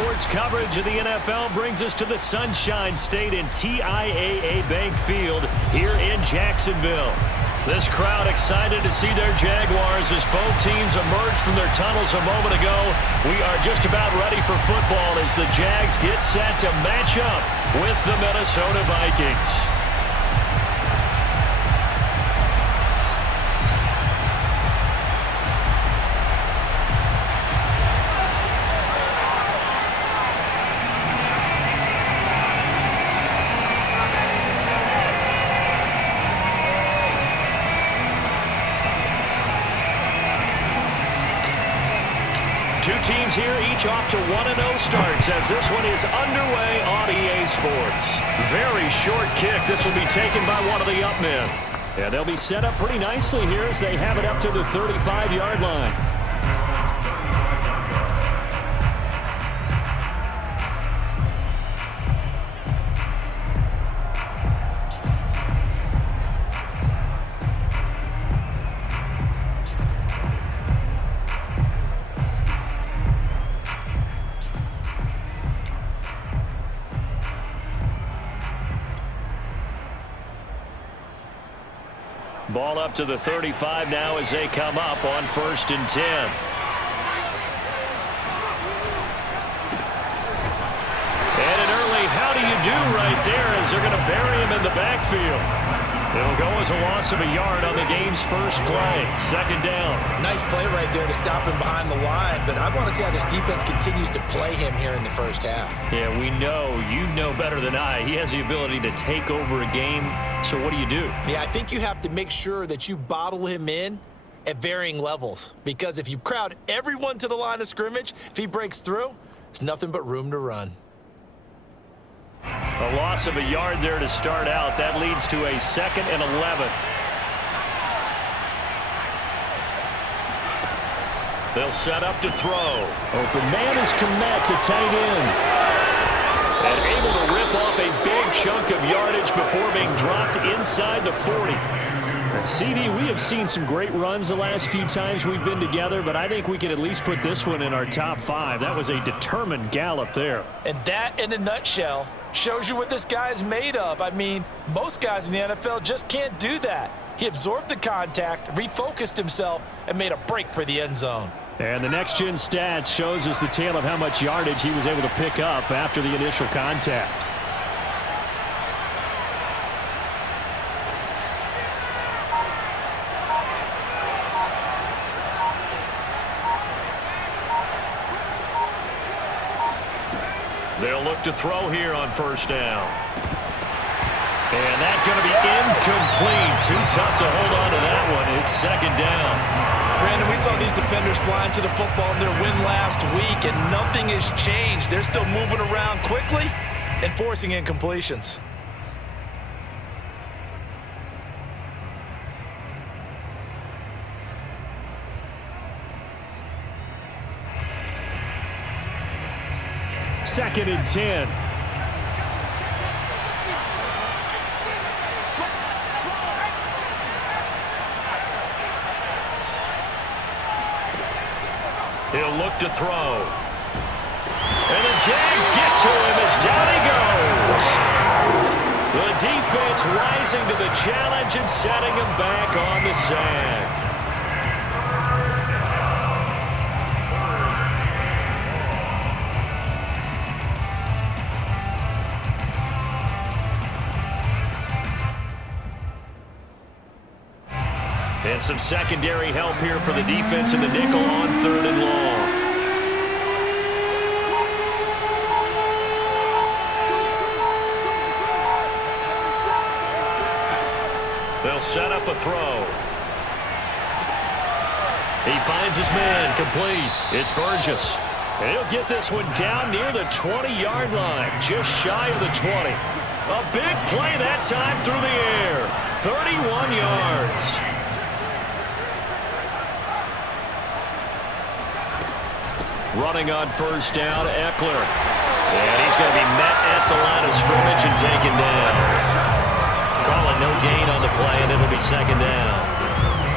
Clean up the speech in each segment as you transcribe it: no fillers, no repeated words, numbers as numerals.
sports coverage of the NFL brings us to the Sunshine State and TIAA Bank Field here in Jacksonville. This crowd excited to see their Jaguars as both teams emerge from their tunnels a moment ago. We are just about ready for football as the Jags get set to match up with the Minnesota Vikings. Two teams here, each off to 1-0 starts as this one is underway on EA Sports. Very short kick. This will be taken by one of the up men. And they'll be set up pretty nicely here as they have it up to the 35-yard line. Ball up to the 35 now as they come up on 1st and 10. And an early how do you do right there as they're going to bury him in the backfield. It'll go as a loss of a yard on the game's first play. 2nd down. Nice play right there to stop him behind the line, but I want to see how this defense continues to play him here in the first half. Yeah, we know, you know better than I, he has the ability to take over a game. So what do you do? Yeah, I think you have to make sure that you bottle him in at varying levels, because if you crowd everyone to the line of scrimmage, if he breaks through, there's nothing but room to run. A loss of a yard there to start out. That leads to a 2nd and 11. They'll set up to throw. Open man is Komet, the tight end. And able to rip off a big chunk of yardage before being dropped inside the 40. And CD, we have seen some great runs the last few times we've been together, but I think we can at least put this one in our top 5. That was a determined gallop there. And that, in a nutshell, shows you what this guy is made of. I mean, most guys in the NFL just can't do that. He absorbed the contact, refocused himself, and made a break for the end zone. And the next-gen stats shows us the tale of how much yardage he was able to pick up after the initial contact. They'll look to throw here on 1st down. And that's going to be incomplete. Too tough to hold on to that one. It's 2nd down. Brandon, we saw these defenders flying to the football in their win last week, and nothing has changed. They're still moving around quickly and forcing incompletions. Second and 10. He'll look to throw. And the Jags get to him as down he goes. The defense rising to the challenge and setting him back on the sack. And some secondary help here for the defense in the nickel on 3rd and long. They'll set up a throw. He finds his man, complete. It's Burgess. And he'll get this one down near the 20-yard line, just shy of the 20. A big play that time through the air. 31 yards. Running on 1st down, Eckler. And he's going to be met at the line of scrimmage and taken down. Calling no gain on the play, and it'll be 2nd down.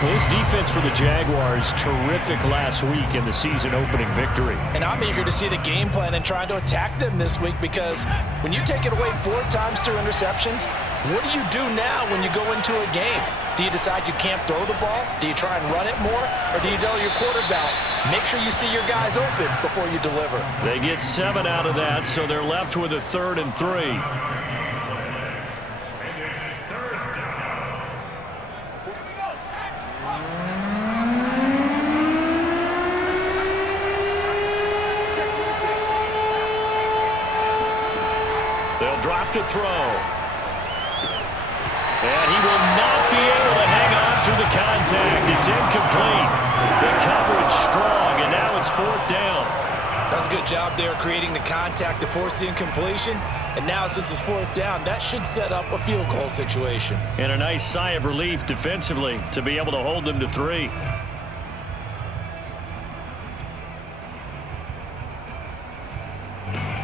This defense for the Jaguars, terrific last week in the season-opening victory. And I'm eager to see the game plan and trying to attack them this week, because when you take it away 4 times through interceptions, what do you do now when you go into a game? Do you decide you can't throw the ball? Do you try and run it more? Or do you tell your quarterback, make sure you see your guys open before you deliver? They get 7 out of that, so they're left with a 3rd and 3. They'll drop to throw. And he will not be able to hang on through the contact. It's incomplete. The coverage strong, and now it's 4th down. That's a good job there creating the contact to force the incompletion. And now since it's 4th down, that should set up a field goal situation. And a nice sigh of relief defensively to be able to hold them to 3.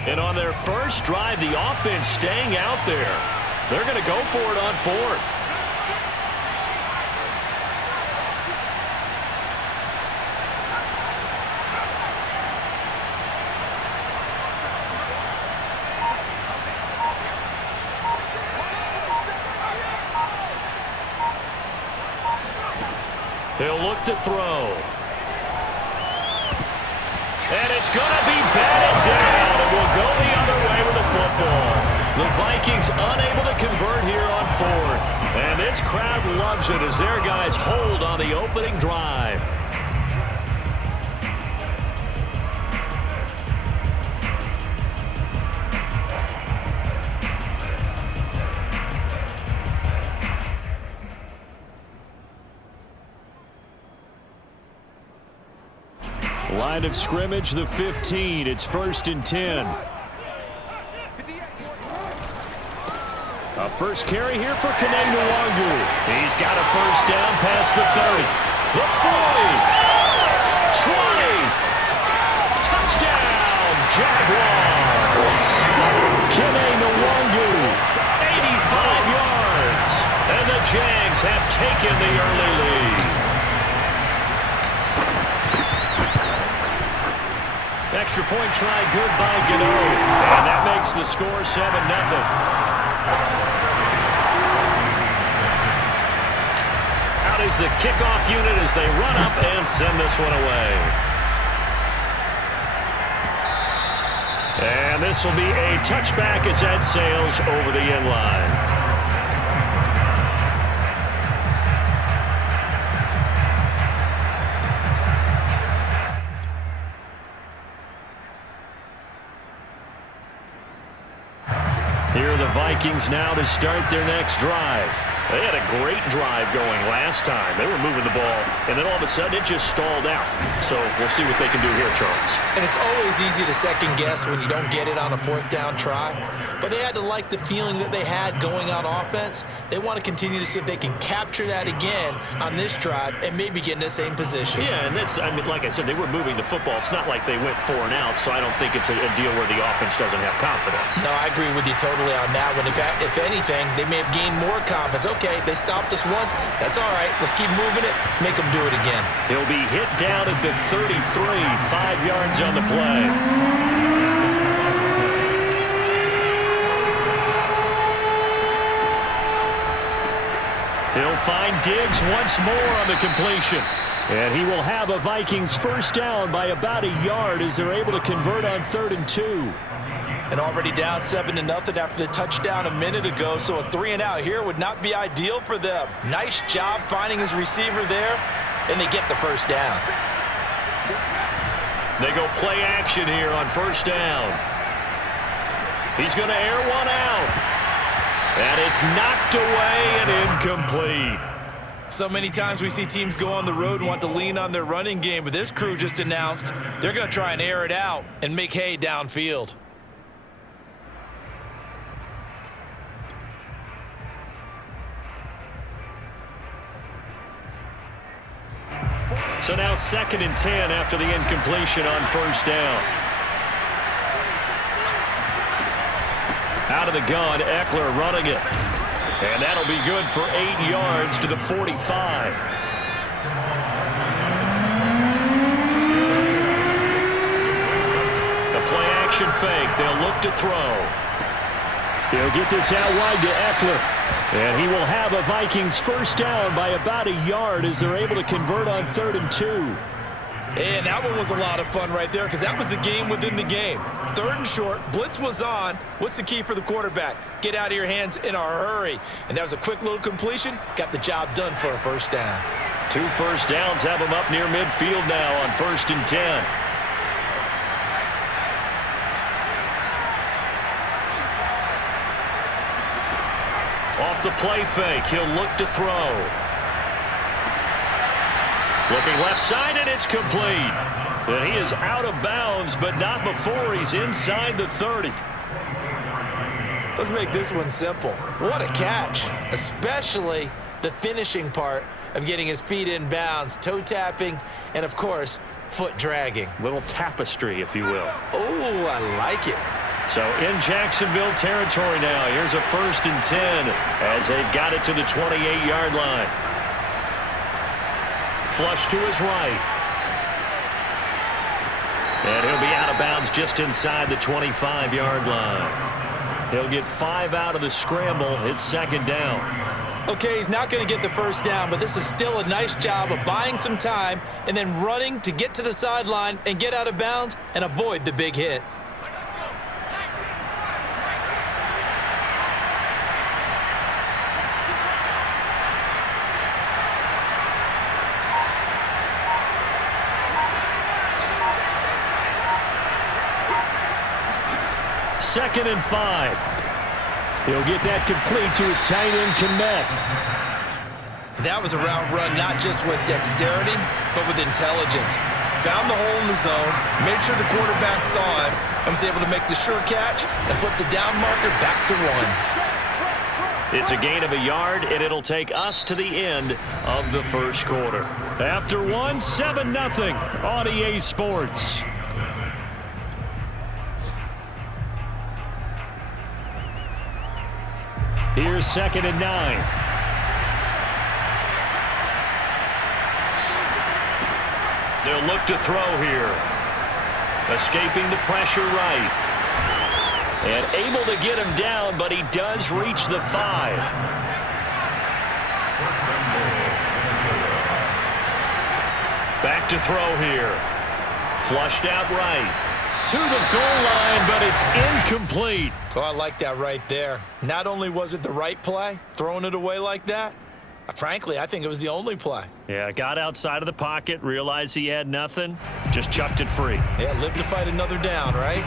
And on their first drive, the offense staying out there. They're going to go for it on 4th. He'll look to throw. And it's going to be batted down. It will go the other way with the football. The Vikings unable to convert here on 4th. And this crowd loves it as their guys hold on the opening drive. Line of scrimmage, the 15. It's 1st and 10. A first carry here for Kene-Nwangu. He's got a first down past the 30. The 40. 20. Touchdown, Jaguars. Kene-Nwangu, 85 yards. And the Jags have taken the early lead. Extra point try good by Gano. And that makes the score 7-0. Out is the kickoff unit as they run up and send this one away. And this will be a touchback as that sails over the end line. Here are the Vikings now to start their next drive. They had a great drive going last time. They were moving the ball, and then all of a sudden it just stalled out. So we'll see what they can do here, Charles. And it's always easy to second guess when you don't get it on a 4th down try. But they had to like the feeling that they had going on offense. They want to continue to see if they can capture that again on this drive and maybe get in the same position. Yeah, and that's, I mean, like I said, they were moving the football. It's not like they went 4 and out, so I don't think it's a deal where the offense doesn't have confidence. No, I agree with you totally on that one. If anything, they may have gained more confidence. Okay, they stopped us once. That's all right. Let's keep moving it. Make them do it again. He'll be hit down at the 33, 5 yards on the play. He'll find Diggs once more on the completion. And he will have a Vikings first down by about a yard as they're able to convert on 3rd and 2. And already down 7-0 after the touchdown a minute ago, so a 3-and-out here would not be ideal for them. Nice job finding his receiver there, and they get the first down. They go play action here on first down. He's going to air one out. And it's knocked away and incomplete. So many times we see teams go on the road and want to lean on their running game, but this crew just announced they're going to try and air it out and make hay downfield. So now 2nd and 10 after the incompletion on first down. Out of the gun, Eckler running it. And that'll be good for 8 yards to the 45. Formation fake. They'll look to throw. He'll get this out wide to Eckler. And he will have a Vikings first down by about a yard as they're able to convert on 3rd and 2. And that one was a lot of fun right there because that was the game within the game. 3rd and short, blitz was on. What's the key for the quarterback? Get out of your hands in a hurry. And that was a quick little completion. Got the job done for a first down. 2 first downs have him up near midfield now on 1st and 10. Off the play fake, he'll look to throw. Looking left side, and it's complete. And he is out of bounds, but not before he's inside the 30. Let's make this one simple. What a catch, especially the finishing part of getting his feet in bounds, toe tapping, and of course, foot dragging. Little tapestry, if you will. Oh, I like it. So in Jacksonville territory now, here's a 1st and 10 as they've got it to the 28-yard line. Flush to his right. And he'll be out of bounds just inside the 25-yard line. He'll get 5 out of the scramble. It's 2nd down. Okay, he's not going to get the first down, but this is still a nice job of buying some time and then running to get to the sideline and get out of bounds and avoid the big hit. Second and 5. He'll get that complete to his tight end, Kmet. That was a route run not just with dexterity, but with intelligence. Found the hole in the zone, made sure the quarterback saw him, and was able to make the sure catch and flip the down marker back to 1. It's a gain of a yard, and it'll take us to the end of the first quarter. After 1, 7-0 on EA Sports. Here's 2nd and 9. They'll look to throw here. Escaping the pressure right. And able to get him down, but he does reach the 5. Back to throw here. Flushed out right. To the goal line, but it's incomplete. Oh, I like that right there. Not only was it the right play, throwing it away like that, frankly, I think it was the only play. Yeah, got outside of the pocket, realized he had nothing, just chucked it free. Yeah, live to fight another down, right?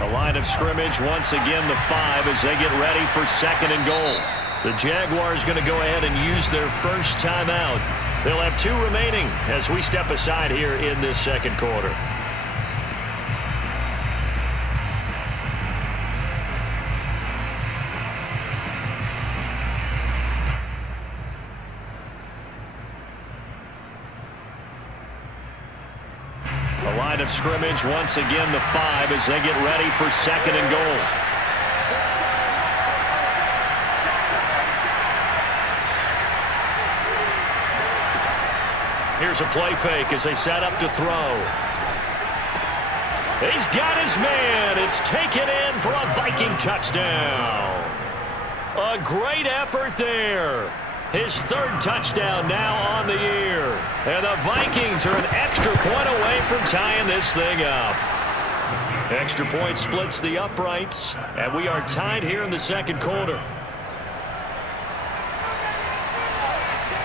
The line of scrimmage, once again, the 5 as they get ready for 2nd and goal. The Jaguars going to go ahead and use their first timeout. They'll have 2 remaining as we step aside here in this 2nd quarter. The line of scrimmage, once again, the 5 as they get ready for 2nd and goal. Here's a play fake as they set up to throw. He's got his man. It's taken in for a Viking touchdown. A great effort there. His 3rd touchdown now on the year. And the Vikings are an extra point away from tying this thing up. Extra point splits the uprights, and we are tied here in the 2nd quarter.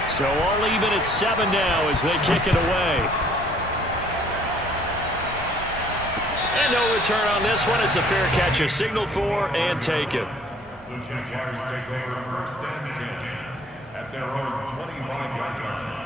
So all even at 7 now as they kick it away. And no return on this one as the fair catch is signaled for and taken. The Jaguars take over 1st and 10 at their own 25-yard line.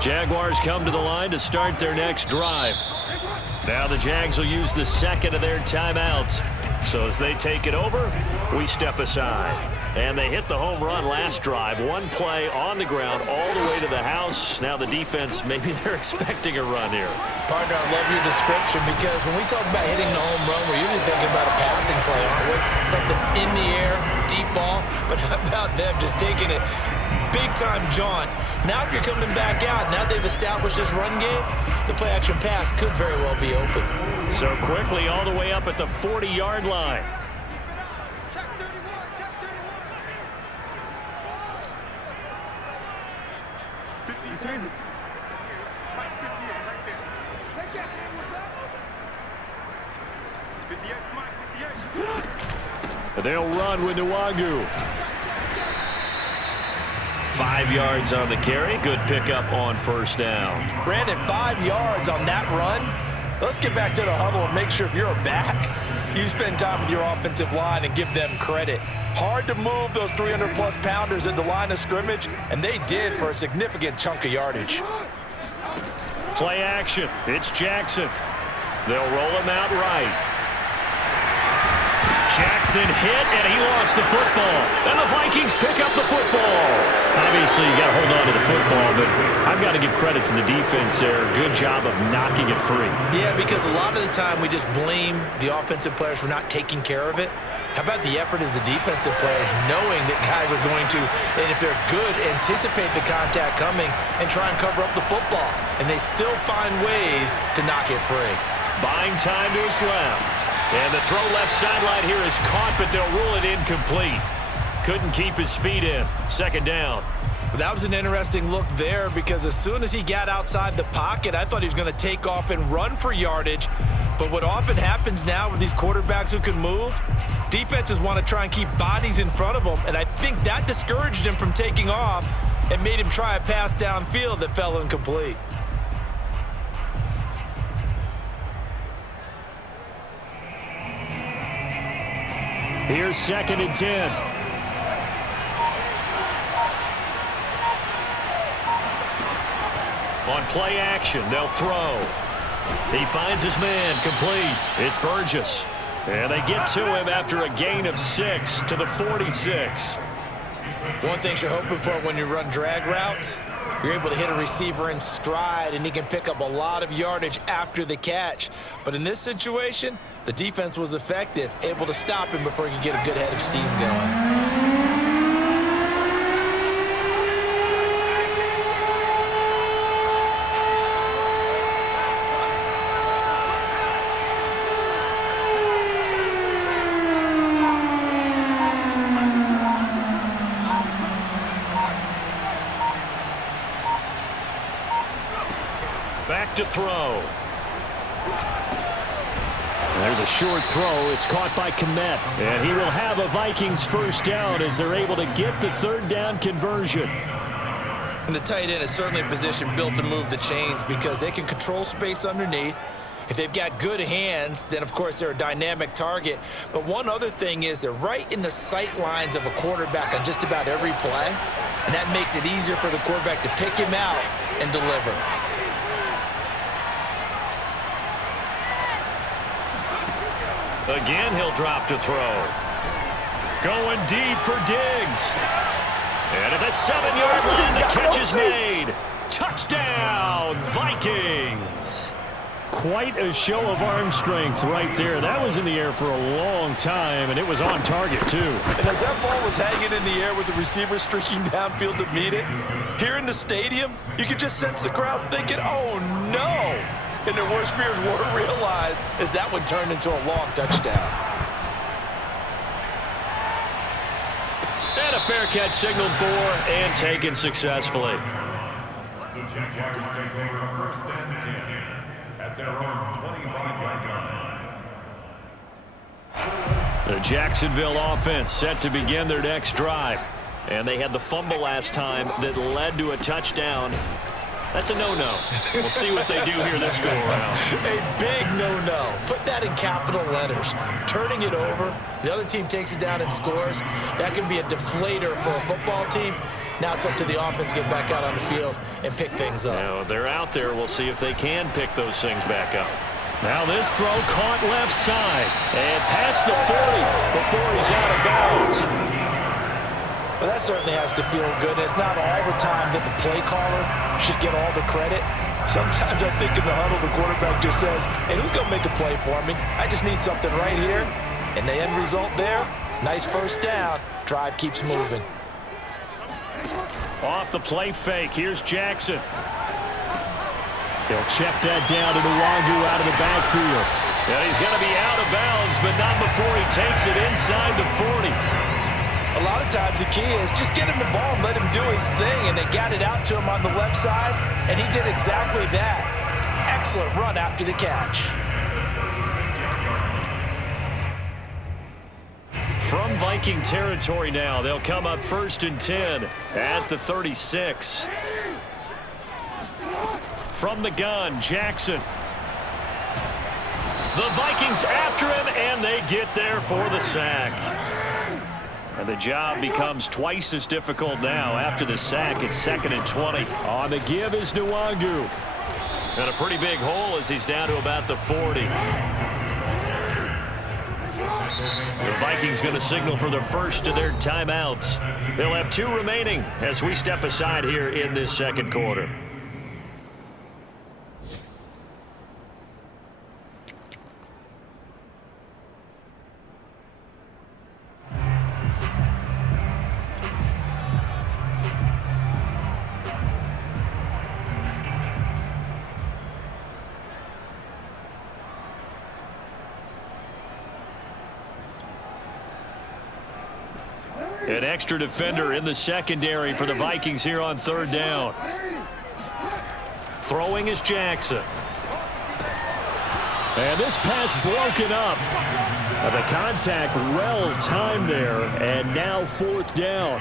Jaguars come to the line to start their next drive. Now the Jags will use the second of their timeouts. So as they take it over, we step aside. And they hit the home run last drive. One play on the ground all the way to the house. Now the defense, maybe they're expecting a run here. Partner, I love your description because when we talk about hitting the home run, we're usually thinking about a passing play, aren't we? Something in the air, deep ball. But how about them just taking it big-time jaunt? Now if you're coming back out, now they've established this run game, the play-action pass could very well be open. So quickly all the way up at the 40-yard line. They'll run with Nwangu. 5 yards on the carry. Good pickup on first down. Brandon, 5 yards on that run. Let's get back to the huddle and make sure if you're a back, you spend time with your offensive line and give them credit. Hard to move those 300-plus pounders at the line of scrimmage, and they did for a significant chunk of yardage. Play action. It's Jackson. They'll roll him out right. Jackson hit, and he lost the football. And the Vikings pick up the football. Obviously, you got to hold on to the football, but I've got to give credit to the defense there. Good job of knocking it free. Yeah, because a lot of the time we just blame the offensive players for not taking care of it. How about the effort of the defensive players knowing that guys are going to, and if they're good, anticipate the contact coming and try and cover up the football. And they still find ways to knock it free. Buying time to his left. And the throw left sideline here is caught, but they'll rule it incomplete. Couldn't keep his feet in. Second down. Well, that was an interesting look there because as soon as he got outside the pocket, I thought he was going to take off and run for yardage. But what often happens now with these quarterbacks who can move, defenses want to try and keep bodies in front of them, and I think that discouraged him from taking off and made him try a pass downfield that fell incomplete. Here's 2nd and 10. On play action, they'll throw. He finds his man, complete. It's Burgess. And they get to him after a gain of 6 to the 46. One thing you're hoping for when you run drag routes, you're able to hit a receiver in stride, and he can pick up a lot of yardage after the catch. But in this situation, the defense was effective, able to stop him before he could get a good head of steam going. Back to throw. There's a short throw. It's caught by Kmet. And he will have a Vikings first down as they're able to get the third down conversion. And the tight end is certainly a position built to move the chains because they can control space underneath. If they've got good hands, then of course they're a dynamic target. But one other thing is they're right in the sight lines of a quarterback on just about every play. And that makes it easier for the quarterback to pick him out and deliver. Again, he'll drop to throw. Going deep for Diggs. And at the 7-yard line, the catch is made. Touchdown, Vikings. Quite a show of arm strength right there. That was in the air for a long time, and it was on target, too. And as that ball was hanging in the air with the receiver streaking downfield to meet it, here in the stadium, you could just sense the crowd thinking, oh, no. And their worst fears were realized as that one turned into a long touchdown. And a fair catch signaled for and taken successfully. The Jaguars take over 1st and 10 at their own 25-yard line. The Jacksonville offense set to begin their next drive. And they had the fumble last time that led to a touchdown. That's a no-no. We'll see what they do here this go-around. A big no-no. Put that in capital letters. Turning it over, the other team takes it down and scores. That can be a deflator for a football team. Now it's up to the offense to get back out on the field and pick things up. Now they're out there. We'll see if they can pick those things back up. Now this throw caught left side and past the 40 before he's out of bounds. Well, that certainly has to feel good. It's not all the time that the play caller should get all the credit. Sometimes I think in the huddle, the quarterback just says, hey, who's going to make a play for me? I just need something right here. And the end result there, nice first down. Drive keeps moving. Off the play fake, here's Jackson. He'll check that down to Nwangu out of the backfield. And he's going to be out of bounds, but not before he takes it inside the 40. A lot of times the key is just get him the ball and let him do his thing, and they got it out to him on the left side, and he did exactly that. Excellent run after the catch. From Viking territory now, they'll come up 1st and 10 at the 36. From the gun, Jackson. The Vikings after him, and they get there for the sack. And the job becomes twice as difficult now. After the sack, it's 2nd and 20. On the give is Nwangu. And a pretty big hole as he's down to about the 40. The Vikings going to signal for the first of their timeouts. They'll have 2 remaining as we step aside here in this second quarter. An extra defender in the secondary for the Vikings here on 3rd down. Throwing is Jackson. And this pass broken up. The contact well timed there, and now 4th down.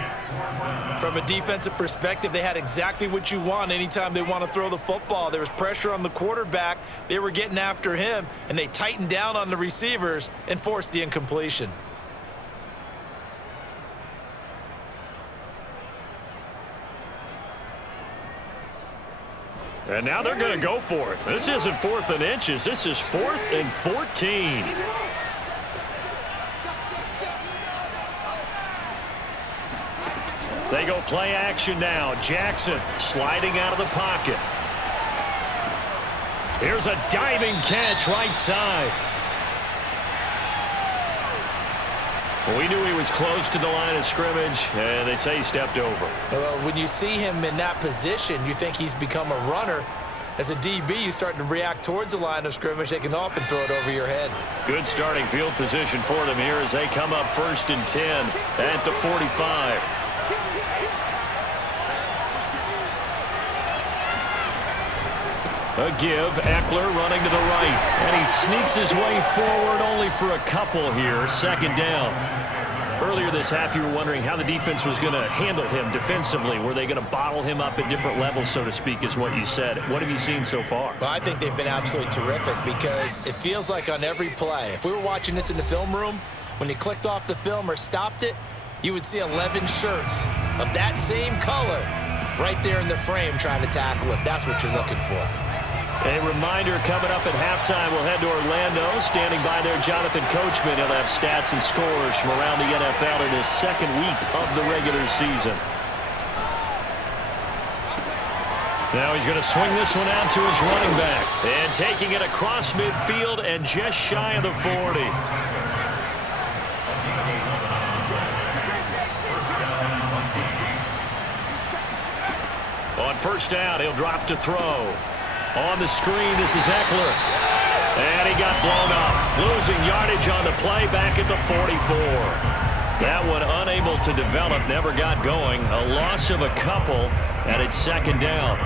From a defensive perspective, they had exactly what you want anytime they want to throw the football. There was pressure on the quarterback. They were getting after him, and they tightened down on the receivers and forced the incompletion. And now they're going to go for it. This isn't 4th and inches. This is 4th and 14. They go play action now. Jackson sliding out of the pocket. Here's a diving catch right side. Well, we knew he was close to the line of scrimmage, and they say he stepped over. When you see him in that position, you think he's become a runner. As a DB, you start to react towards the line of scrimmage. They can often throw it over your head. Good starting field position for them here as they come up 1st and 10 at the 45. A give, Eckler running to the right, and he sneaks his way forward only for a couple here, 2nd down. Earlier this half, you were wondering how the defense was going to handle him defensively. Were they going to bottle him up at different levels, so to speak, is what you said. What have you seen so far? Well, I think they've been absolutely terrific because it feels like on every play, if we were watching this in the film room, when you clicked off the film or stopped it, you would see 11 shirts of that same color right there in the frame trying to tackle him. That's what you're looking for. A reminder coming up at halftime, we'll head to Orlando. Standing by there, Jonathan Coachman. He'll have stats and scores from around the NFL in his 2nd week of the regular season. Now he's going to swing this one out to his running back. And taking it across midfield and just shy of the 40. On 1st down, he'll drop to throw. On the screen, this is Eckler. And he got blown up. Losing yardage on the play back at the 44. That one unable to develop, never got going. A loss of a couple, and it's 2nd down.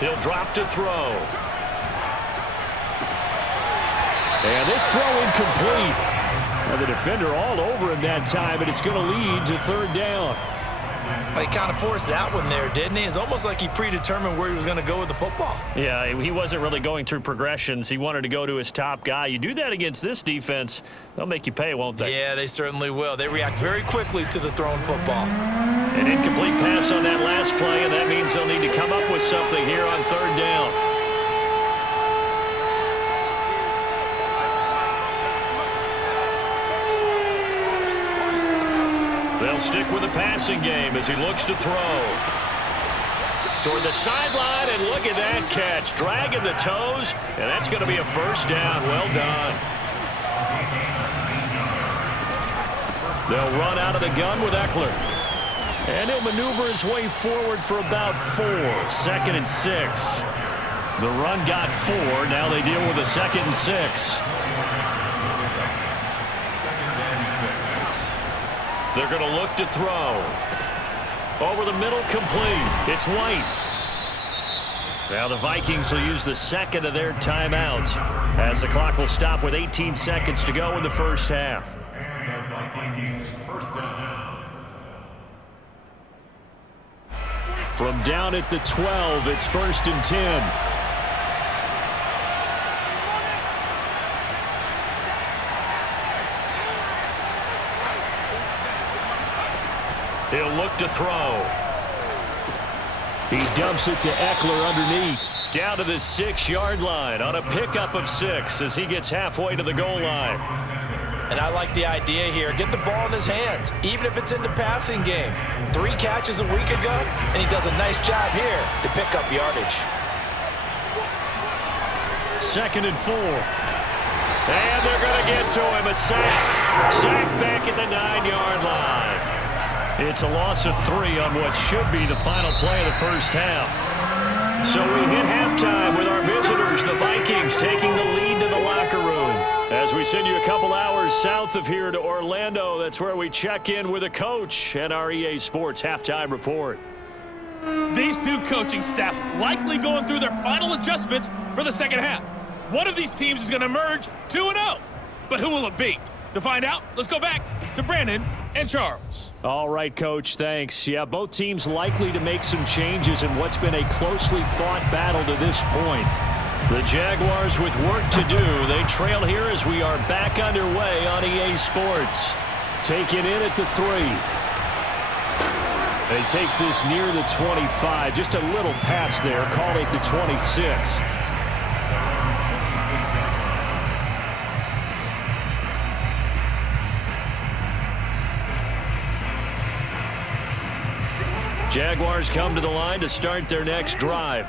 He'll drop to throw. And this throw incomplete. And the defender all over him that time, and it's going to lead to 3rd down. He kind of forced that one there, didn't he? It's almost like he predetermined where he was going to go with the football. Yeah, he wasn't really going through progressions. He wanted to go to his top guy. You do that against this defense, they'll make you pay, won't they? Yeah, they certainly will. They react very quickly to the thrown football. An incomplete pass on that last play, and that means they'll need to come up with something here on third down. They'll stick with the passing game as he looks to throw. Toward the sideline, and look at that catch. Dragging the toes, and that's going to be a first down. Well done. They'll run out of the gun with Eckler. And he'll maneuver his way forward for about 4. 2nd and 6. The run got 4. Now they deal with a 2nd and 6. They're going to look to throw. Over the middle, complete. It's White. Now the Vikings will use the second of their timeouts as the clock will stop with 18 seconds to go in the first half. And the Vikings first down. From down at the 12, it's 1st and 10. He'll look to throw. He dumps it to Eckler underneath. Down to the 6-yard line on a pickup of 6 as he gets halfway to the goal line. And I like the idea here. Get the ball in his hands, even if it's in the passing game. 3 catches a week ago, and he does a nice job here to pick up yardage. 2nd and 4. And they're going to get to him. A sack. Sack back at the 9-yard line. It's a loss of 3 on what should be the final play of the first half. So we hit halftime with our visitors, the Vikings, taking the lead to the locker room. As we send you a couple hours south of here to Orlando, that's where we check in with a coach and our EA Sports halftime report. These two coaching staffs likely going through their final adjustments for the second half. One of these teams is going to emerge 2-0. But who will it be? To find out, let's go back to Brandon and Charles. All right, Coach, thanks. Yeah, both teams likely to make some changes in what's been a closely fought battle to this point. The Jaguars with work to do. They trail here as we are back underway on EA Sports. Taken in at the 3. And he takes this near the 25. Just a little pass there. Call it the 26. Jaguars come to the line to start their next drive.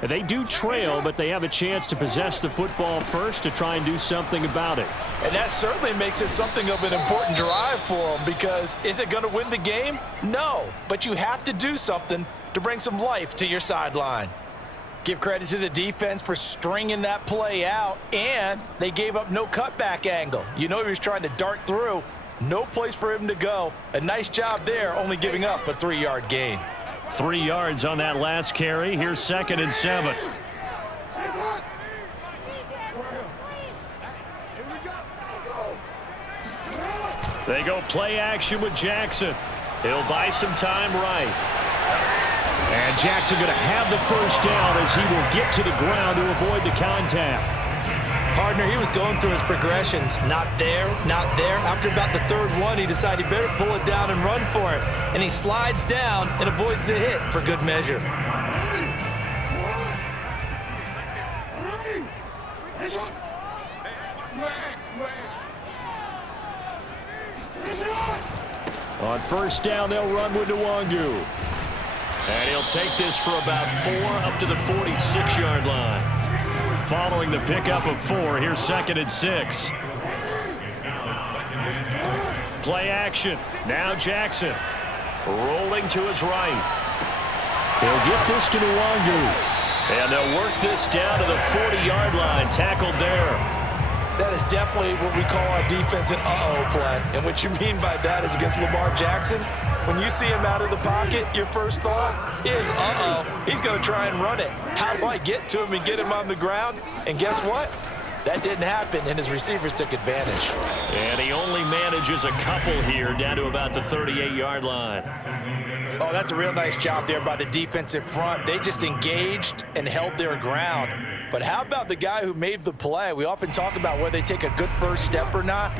And they do trail, but they have a chance to possess the football first to try and do something about it. And that certainly makes it something of an important drive for them, because is it going to win the game? No, but you have to do something to bring some life to your sideline. Give credit to the defense for stringing that play out, and they gave up no cutback angle. You know he was trying to dart through. No place for him to go. A nice job there, only giving up a 3-yard gain. 3 yards on that last carry. Here's 2nd and 7. They go play action with Jackson. He'll buy some time right. And Jackson going to have the first down as he will get to the ground to avoid the contact. Partner, he was going through his progressions. Not there, not there. After about the 3rd one, he decided he better pull it down and run for it. And he slides down and avoids the hit for good measure. On first down, they'll run with Nwangu. And he'll take this for about 4 up to the 46-yard line. Following the pickup of 4, here's 2nd and 6. Play action. Now Jackson. Rolling to his right. He'll get this to Nwangu. And they'll work this down to the 40-yard line. Tackled there. That is definitely what we call our defense an uh-oh play. And what you mean by that is against Lamar Jackson, when you see him out of the pocket, your first thought is, uh-oh, he's going to try and run it. How do I get to him and get him on the ground? And guess what? That didn't happen, and his receivers took advantage. And he only manages a couple here down to about the 38-yard line. Oh, that's a real nice job there by the defensive front. They just engaged and held their ground. But how about the guy who made the play? We often talk about whether they take a good first step or not.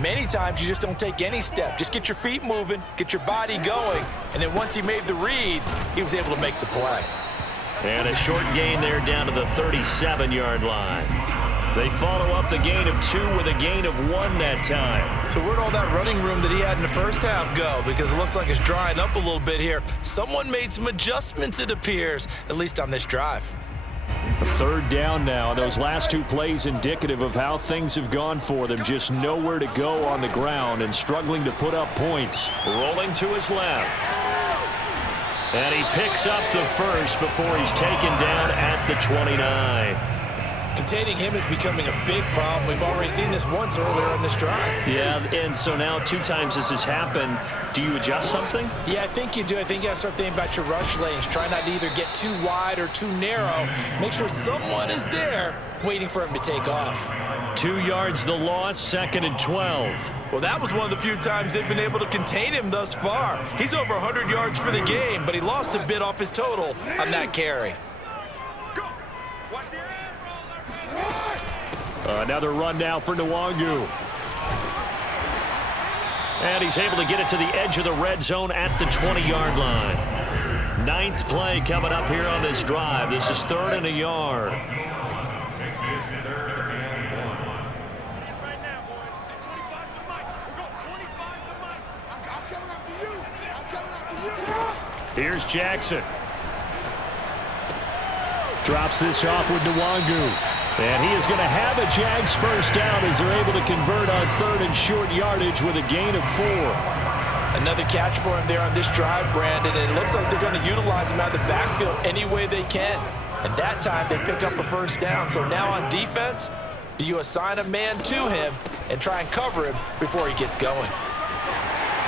Many times you just don't take any step. Just get your feet moving, get your body going, and then once he made the read, he was able to make the play. And a short gain there down to the 37-yard line. They follow up the gain of 2 with a gain of 1 that time. So where'd all that running room that he had in the first half go? Because it looks like it's drying up a little bit here. Someone made some adjustments, it appears, at least on this drive. Third down now. Those last 2 plays indicative of how things have gone for them. Just nowhere to go on the ground and struggling to put up points. Rolling to his left. And he picks up the first before he's taken down at the 29. Containing him is becoming a big problem. We've already seen this once earlier in this drive. Yeah, and so now 2 times this has happened. Do you adjust something? Yeah, I think you do. I think you got to start thinking about your rush lanes. Try not to either get too wide or too narrow. Make sure someone is there waiting for him to take off. 2 yards the loss, 2nd and 12. Well, that was one of the few times they've been able to contain him thus far. He's over 100 yards for the game, but he lost a bit off his total on that carry. Another run now for Nwangu. And he's able to get it to the edge of the red zone at the 20-yard line. 9th play coming up here on this drive. This is 3rd and a yard. Here's Jackson. Drops this off with Nwangu. And he is going to have a Jags first down as they're able to convert on 3rd and short yardage with a gain of 4. Another catch for him there on this drive, Brandon, and it looks like they're going to utilize him out of the backfield any way they can. And that time they pick up a first down. So now on defense, do you assign a man to him and try and cover him before he gets going?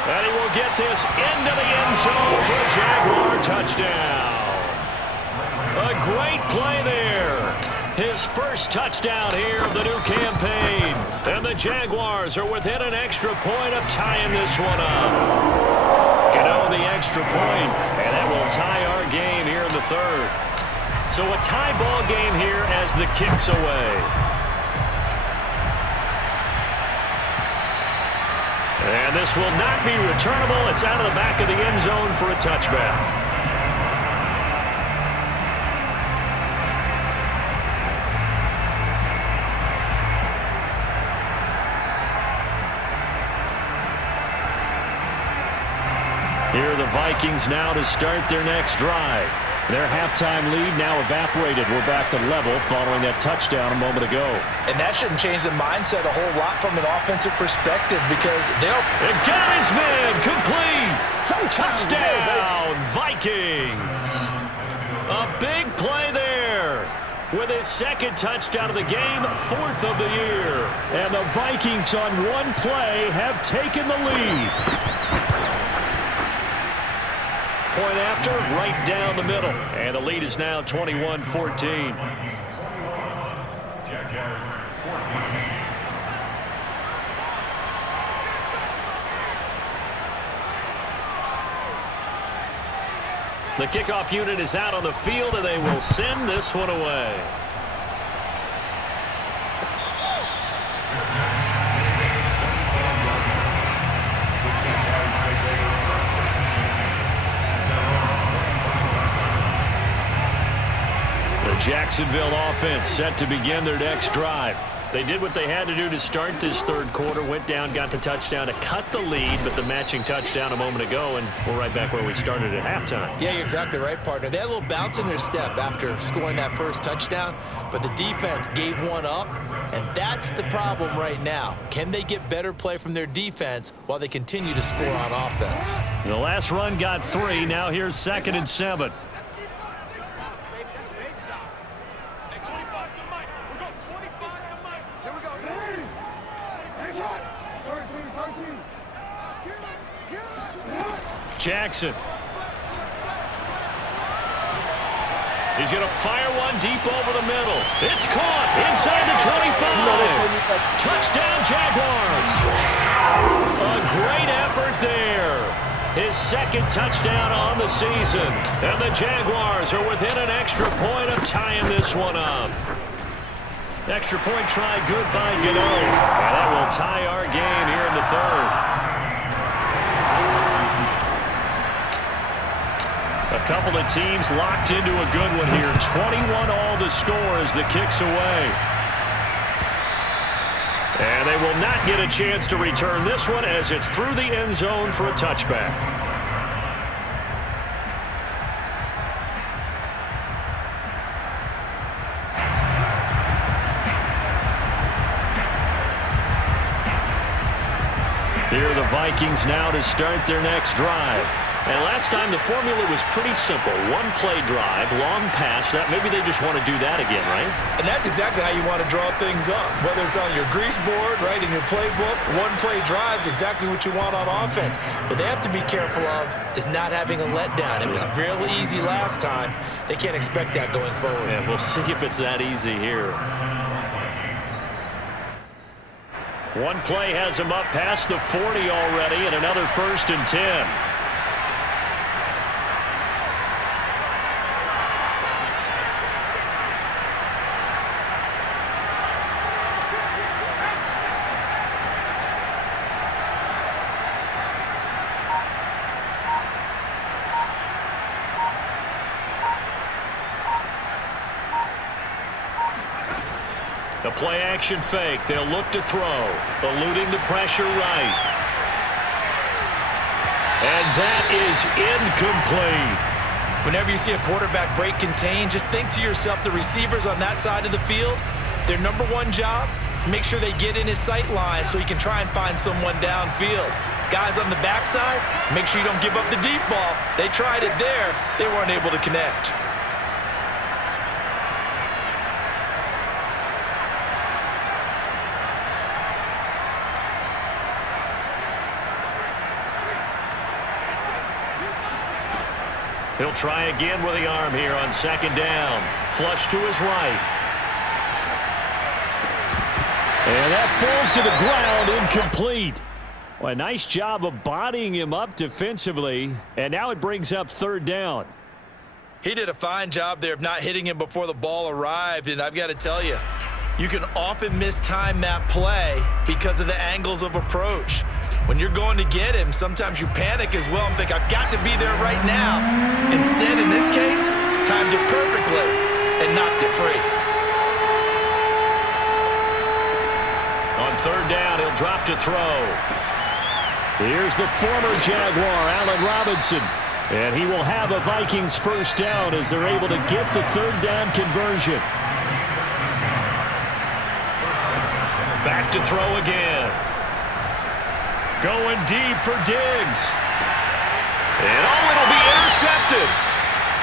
And he will get this into the end zone for a Jaguar touchdown. A great play there. His first touchdown here of the new campaign. And the Jaguars are within an extra point of tying this one up. Gano the extra point, and that will tie our game here in the 3rd. So a tie ball game here as the kick's away. And this will not be returnable. It's out of the back of the end zone for a touchback. Here are the Vikings now to start their next drive. Their halftime lead now evaporated. We're back to level following that touchdown a moment ago. And that shouldn't change the mindset a whole lot from an offensive perspective because they'll... And got his man complete. Touchdown, Vikings. A big play there. With his 2nd touchdown of the game, 4th of the year. And the Vikings on one play have taken the lead. Point after, right down the middle. And the lead is now 21-14. Jaguars 14. The kickoff unit is out on the field, and they will send this one away. Jacksonville offense set to begin their next drive. They did what they had to do to start this 3rd quarter, went down, got the touchdown to cut the lead, but the matching touchdown a moment ago, and we're right back where we started at halftime. Yeah, you're exactly right, partner. They had a little bounce in their step after scoring that first touchdown, but the defense gave one up, and that's the problem right now. Can they get better play from their defense while they continue to score on offense? The last run got 3. Now here's 2nd and 7. Jackson. He's going to fire one deep over the middle. It's caught inside the 25. Touchdown, Jaguars. A great effort there. His second touchdown on the season. And the Jaguars are within an extra point of tying this one up. Extra point try good by Gano. And that will tie our game here in the third. A couple of teams locked into a good one here. 21 all the score as the kick's away. And they will not get a chance to return this one as it's through the end zone for a touchback. Here are the Vikings now to start their next drive. And last time the formula was pretty simple. One play drive, long pass. That maybe they just want to do that again, right? And that's exactly how you want to draw things up. Whether it's on your grease board, right, in your playbook, one play drive is exactly what you want on offense. What they have to be careful of is not having a letdown. It was real easy last time. They can't expect that going forward. Yeah, we'll see if it's that easy here. One play has him up past the 40 already, and another 1st and 10. The play-action fake. They'll look to throw. Eluding the pressure right. And that is incomplete. Whenever you see a quarterback break contain, just think to yourself, the receivers on that side of the field, their number one job, make sure they get in his sight line so he can try and find someone downfield. Guys on the backside, make sure you don't give up the deep ball. They tried it there. They weren't able to connect. He'll try again with the arm here on 2nd down. Flush to his right. And that falls to the ground, incomplete. Well, a nice job of bodying him up defensively. And now it brings up 3rd down. He did a fine job there of not hitting him before the ball arrived. And I've got to tell you, you can often mistime that play because of the angles of approach. When you're going to get him, sometimes you panic as well and think, I've got to be there right now. Instead, in this case, timed it perfectly and knocked it free. On 3rd down, he'll drop to throw. Here's the former Jaguar, Allen Robinson. And he will have a Vikings 1st down as they're able to get the 3rd down conversion. Back to throw again. Going deep for Diggs. And it'll be intercepted.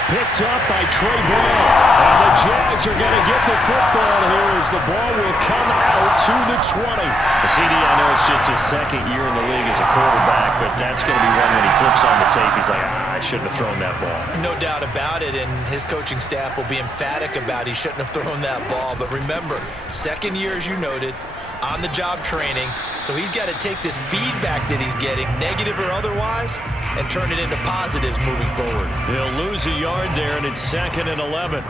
Picked up by Trey Brown. And the Jags are going to get the football here as the ball will come out to the 20. The CD, I know it's just his 2nd year in the league as a quarterback, but that's going to be one when he flips on the tape. He's like, I shouldn't have thrown that ball. No doubt about it, and his coaching staff will be emphatic about he shouldn't have thrown that ball. But remember, 2nd year, as you noted, on-the-job training, so he's got to take this feedback that he's getting, negative or otherwise, and turn it into positives moving forward. They'll lose a yard there, and it's 2nd and 11.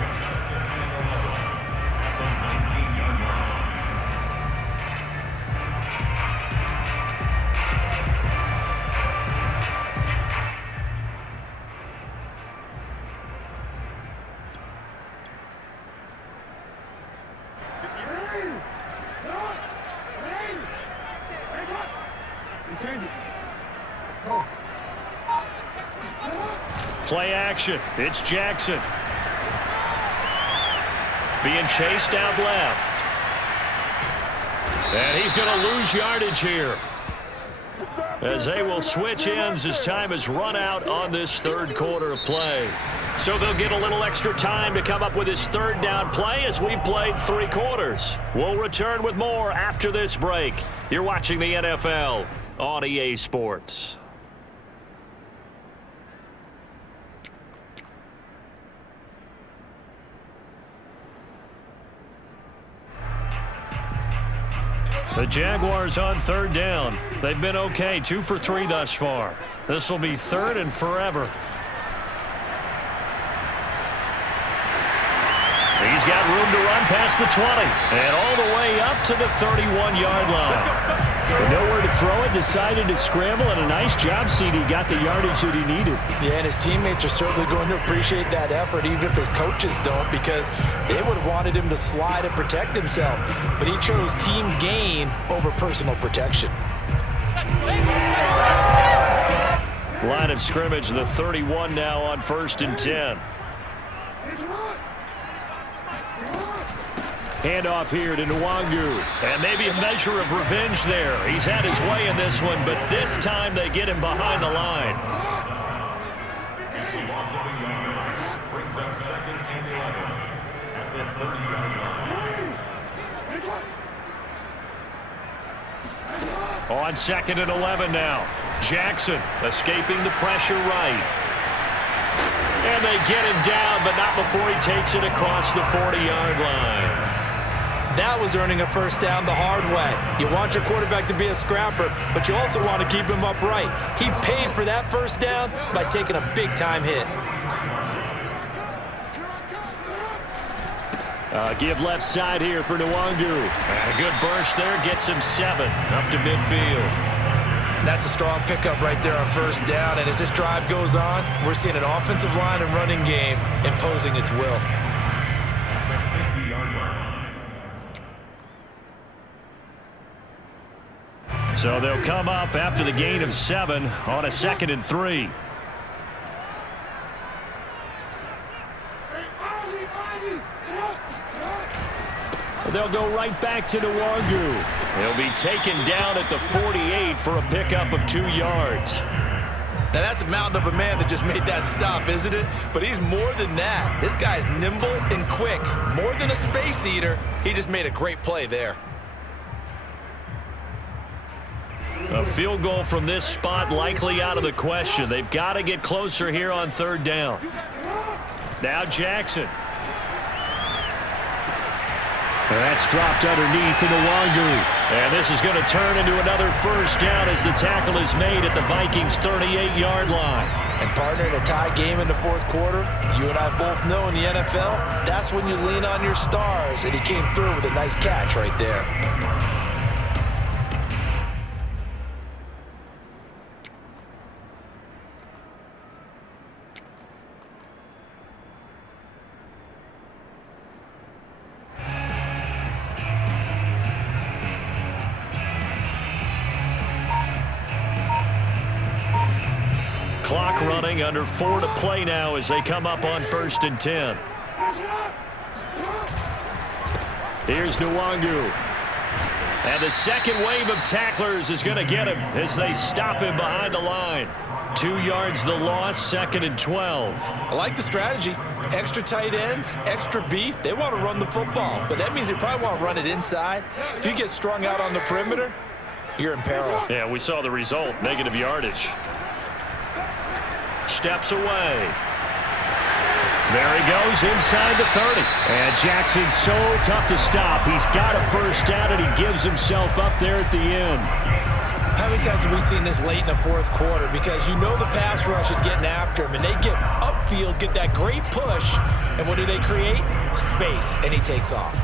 Play action. It's Jackson. Being chased out left. And he's going to lose yardage here, as they will switch ends as time has run out on this 3rd quarter of play. So they'll get a little extra time to come up with his 3rd down play as we've played 3 quarters. We'll return with more after this break. You're watching the NFL on EA Sports. The Jaguars on third down. They've been okay, 2 for 3 thus far. This will be 3rd and forever. He's got room to run past the 20 and all the way up to the 31-yard line. Nowhere to throw it, decided to scramble, and a nice job, CD. Got the yardage that he needed. Yeah, and his teammates are certainly going to appreciate that effort, even if his coaches don't, because they would have wanted him to slide and protect himself. But he chose team gain over personal protection. Line of scrimmage, the 31 now on 1st and 10. Handoff here to Nwangu. And maybe a measure of revenge there. He's had his way in this one, but this time they get him behind the line. Brings up 2nd and 11 at the 30-yard line. On 2nd and 11 now. Jackson escaping the pressure right. And they get him down, but not before he takes it across the 40-yard line. That was earning a first down the hard way. You want your quarterback to be a scrapper, but you also want to keep him upright. He paid for that first down by taking a big-time hit. Give left side here for Nwangu. And a good burst there, gets him 7 up to midfield. That's a strong pickup right there on first down, and as this drive goes on, we're seeing an offensive line and running game imposing its will. So they'll come up after the gain of 7 on a 2nd and 3. They'll go right back to Nwangu. He'll be taken down at the 48 for a pickup of 2 yards. Now that's a mountain of a man that just made that stop, isn't it? But he's more than that. This guy's nimble and quick. More than a space eater, he just made a great play there. A field goal from this spot likely out of the question. They've got to get closer here on 3rd down. Now Jackson. That's dropped underneath to Nwangu. And this is going to turn into another first down as the tackle is made at the Vikings' 38-yard line. And partner, in a tie game in the 4th quarter, you and I both know in the NFL, that's when you lean on your stars. And he came through with a nice catch right there. Clock running, under 4 to play now as they come up on 1st and 10. Here's Nwangu. And the second wave of tacklers is going to get him as they stop him behind the line. 2 yards the loss, 2nd and 12. I like the strategy. Extra tight ends, extra beef. They want to run the football, but that means they probably want to run it inside. If you get strung out on the perimeter, you're in peril. Yeah, we saw the result, negative yardage. Steps away. There he goes inside the 30. And Jackson's so tough to stop. He's got a first down, and he gives himself up there at the end. How many times have we seen this late in the 4th quarter? Because you know the pass rush is getting after him, and they get upfield, get that great push, and what do they create? Space, and he takes off.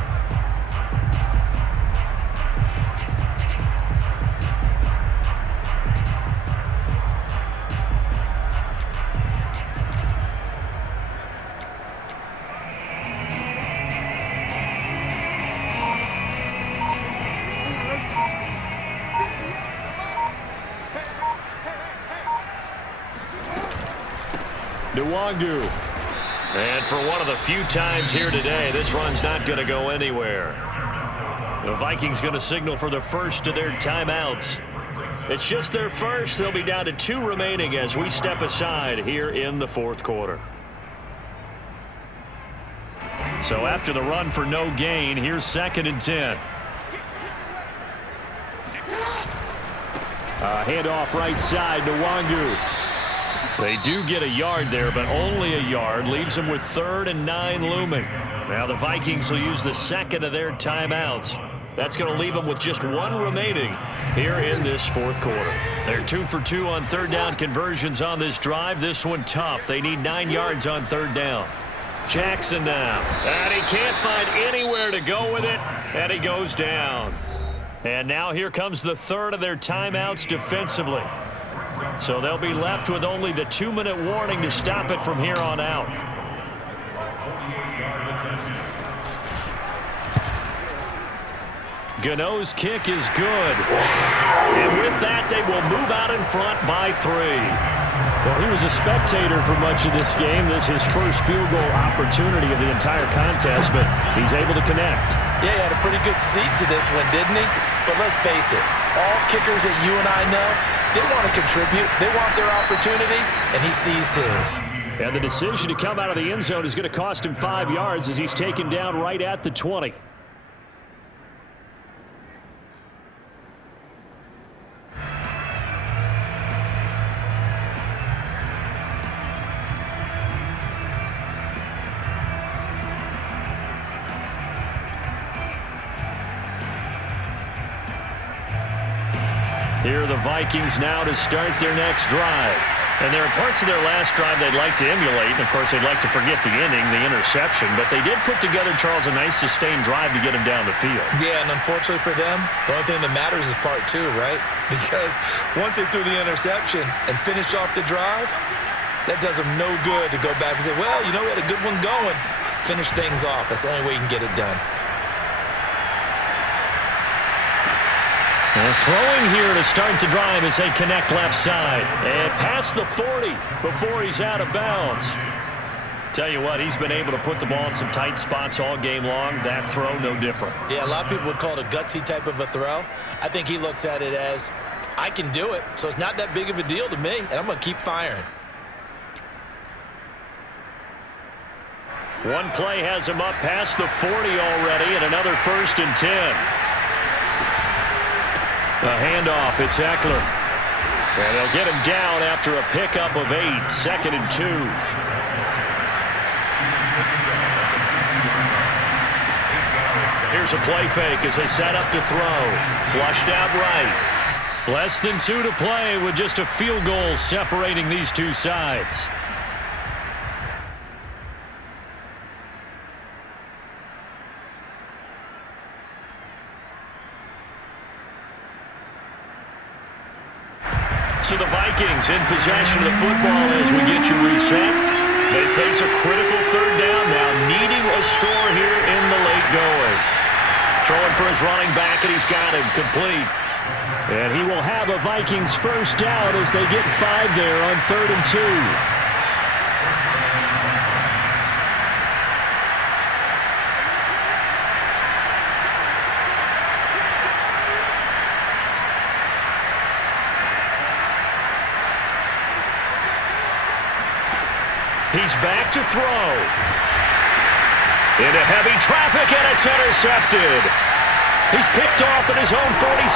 Nwangu. And for one of the few times here today, this run's not going to go anywhere. The Vikings going to signal for the first of their timeouts. It's just their first. They'll be down to 2 remaining as we step aside here in the 4th quarter. So after the run for no gain, here's 2nd and 10. Handoff right side, Nwangu. They do get a yard there, but only a yard. Leaves them with 3rd and 9 looming. Now the Vikings will use the second of their timeouts. That's going to leave them with just one remaining here in this fourth quarter. They're 2 for 2 on third down conversions on this drive. This one tough. They need 9 yards on third down. Jackson now. And he can't find anywhere to go with it. And he goes down. And now here comes the third of their timeouts defensively. So they'll be left with only the 2-minute warning to stop it from here on out. Gano's kick is good. And with that, they will move out in front by 3. Well, he was a spectator for much of this game. This is his first field goal opportunity of the entire contest, but he's able to connect. Yeah, he had a pretty good seat to this one, didn't he? But let's face it, all kickers that you and I know, they want to contribute. They want their opportunity, and he seized his. And the decision to come out of the end zone is going to cost him 5 yards as he's taken down right at the 20. Here are the Vikings now to start their next drive. And there are parts of their last drive they'd like to emulate. And, of course, they'd like to forget the inning, the interception. But they did put together, Charles, a nice sustained drive to get him down the field. Yeah, and unfortunately for them, the only thing that matters is part 2, right? Because once they threw the interception and finished off the drive, that does them no good to go back and say, well, you know, we had a good one going. Finish things off. That's the only way you can get it done. And throwing here to start the drive as they connect left side. And past the 40 before he's out of bounds. Tell you what, he's been able to put the ball in some tight spots all game long. That throw, no different. Yeah, a lot of people would call it a gutsy type of a throw. I think he looks at it as, I can do it, so it's not that big of a deal to me, and I'm going to keep firing. One play has him up past the 40 already, and another 1st and 10. A handoff, it's Eckler. And they'll get him down after a pickup of 8, 2nd and 2. Here's a play fake as they set up to throw. Flushed out right. Less than 2 to play with just a field goal separating these two sides. So the Vikings in possession of the football as we get you reset. They face a critical third down now, needing a score here in the late going. Throwing for his running back, and he's got him complete. And he will have a Vikings first down as they get 5 there on 3rd and 2. He's back to throw. Into heavy traffic, and it's intercepted. He's picked off at his own 47,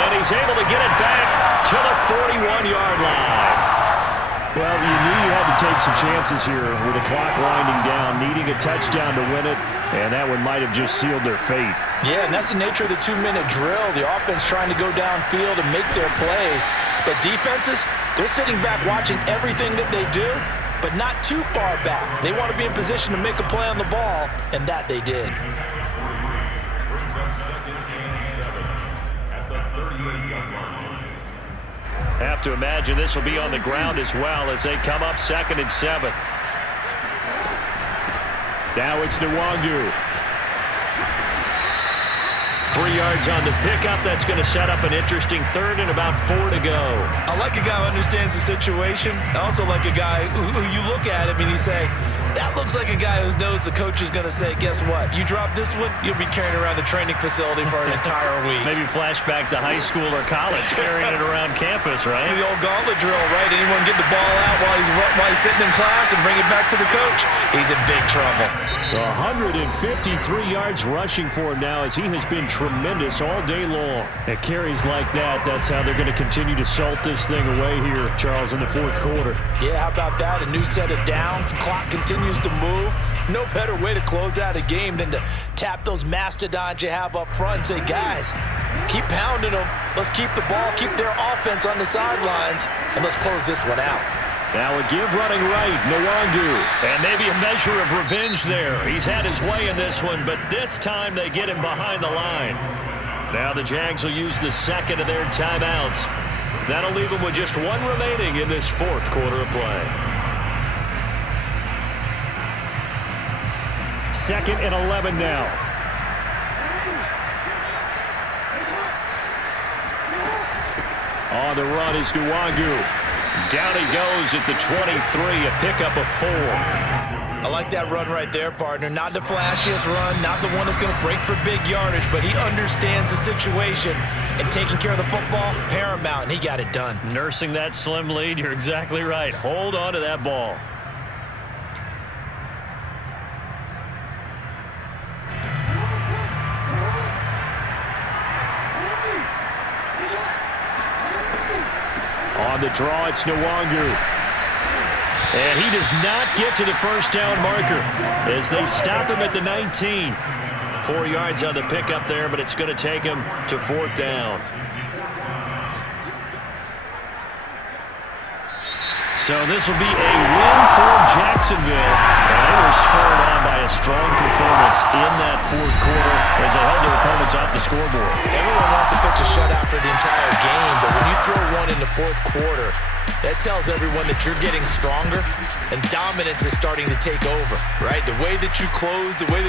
and he's able to get it back to the 41-yard line. Well, you knew you had to take some chances here with the clock winding down, needing a touchdown to win it, and that one might have just sealed their fate. Yeah, and that's the nature of the 2-minute drill. The offense trying to go downfield and make their plays. But defenses, they're sitting back watching everything that they do, but not too far back. They want to be in position to make a play on the ball, and that they did. Brings up 2nd and 7 at the 38-yard line. Have to imagine this will be on the ground as well as they come up 2nd and 7. Now it's Nwangu. 3 yards on the pickup. That's going to set up an interesting third and about 4 to go. I like a guy who understands the situation. I also like a guy who you look at him and you say, that looks like a guy who knows the coach is going to say, guess what? You drop this one, you'll be carrying around the training facility for an entire week. Maybe flashback to high school or college, carrying it around campus, right? The old gauntlet drill, right? Anyone get the ball out while he's sitting in class and bring it back to the coach? He's in big trouble. 153 yards rushing for him now as he has been tremendous all day long. At carries like that, that's how they're going to continue to salt this thing away here, Charles, in the fourth quarter. Yeah, how about that? A new set of downs. Clock continues to move. No better way to close out a game than to tap those mastodons you have up front and say, guys, keep pounding them. Let's keep the ball, keep their offense on the sidelines, and let's close this one out. Now a give running right, Nwangu. And maybe a measure of revenge there. He's had his way in this one, but this time they get him behind the line. Now the Jags will use the second of their timeouts. That'll leave them with just one remaining in this fourth quarter of play. 2nd and 11 now. On the run is Nwangu. Down he goes at the 23, a pickup of 4. I like that run right there, partner. Not the flashiest run, not the one that's going to break for big yardage, but he understands the situation, and taking care of the football, paramount, and he got it done. Nursing that slim lead, you're exactly right. Hold on to that ball. On the draw, it's Nwangu. And he does not get to the first down marker as they stop him at the 19. 4 yards on the pickup there, but it's going to take him to 4th down. So this will be a win for Jacksonville. And they were spurred on by a strong performance in that 4th quarter as they held their opponents off the scoreboard. Everyone wants to pitch a shutout for the entire game, but when you throw one in the 4th quarter, that tells everyone that you're getting stronger and dominance is starting to take over, right? The way that you close, the way that